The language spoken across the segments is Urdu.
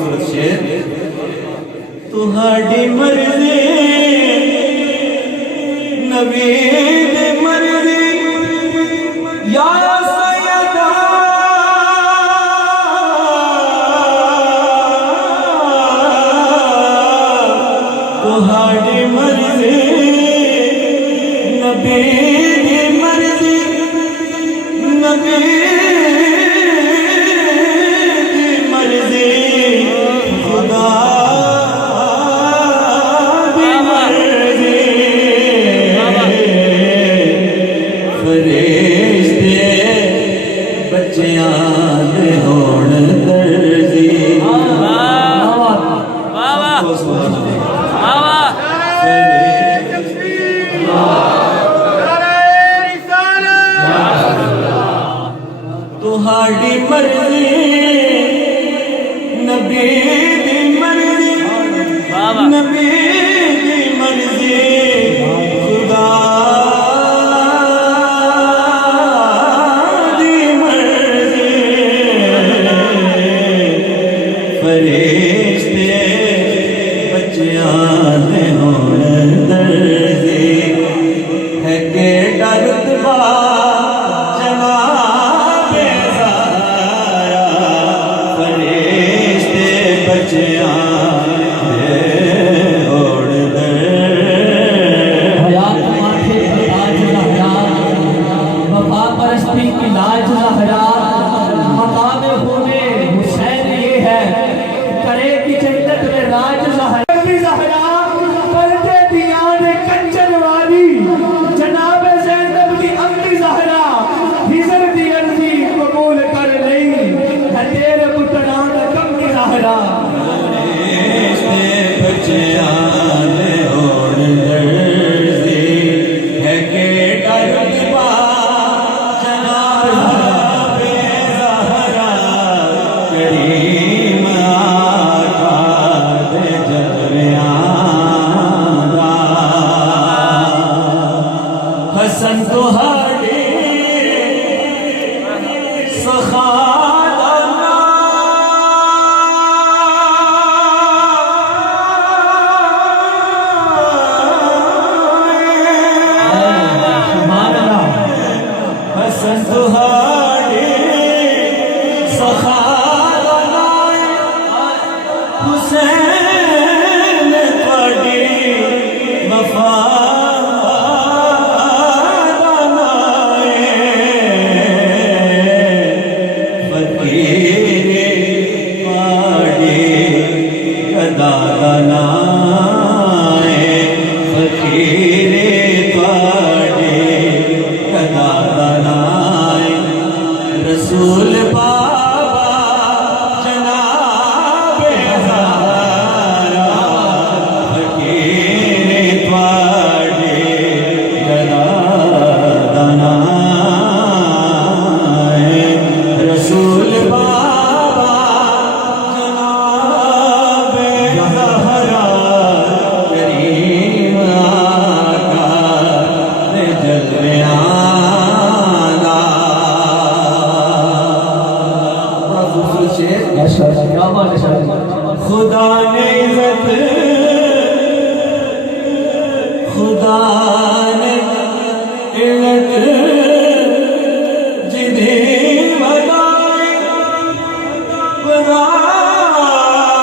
خوبصورت شعر تہاڈی مرضی نبی دی مرضی یا سیدہ تہاڈی مرضی نبی دی مرضی نبی تہاڈی مرضی نبی دی مرضی نبی دی مرضی خدا دی مرضی فرشتے بچیاں دے ہون درزی ہے کہ رتبہ حسن تہاڈی سخا دا نام حسن تہاڈی سخا دا نام حسین تہاڈی وفا رسول بابا جناب زہرا فقیر تواڈے گدا دانا رسول بابا جناب زہرا کریم آقا دے جلویاں خدا نے عزت خدا نے عزت جدھی بنائی خدا نے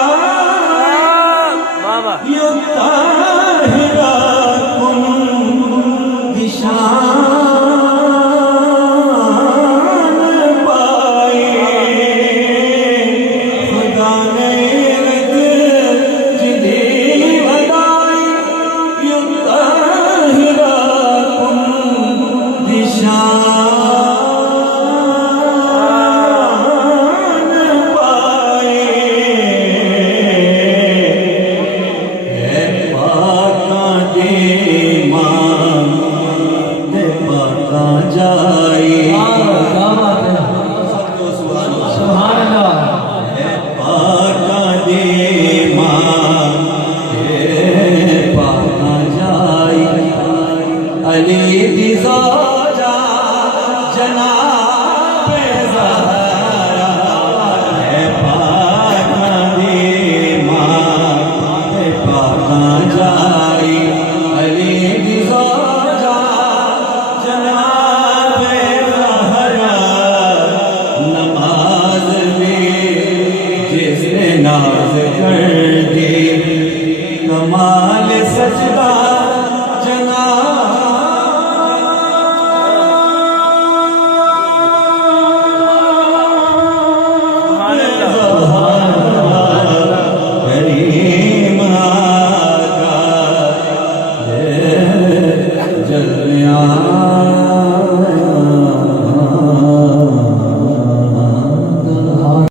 ناز کر دی کمال سجدہ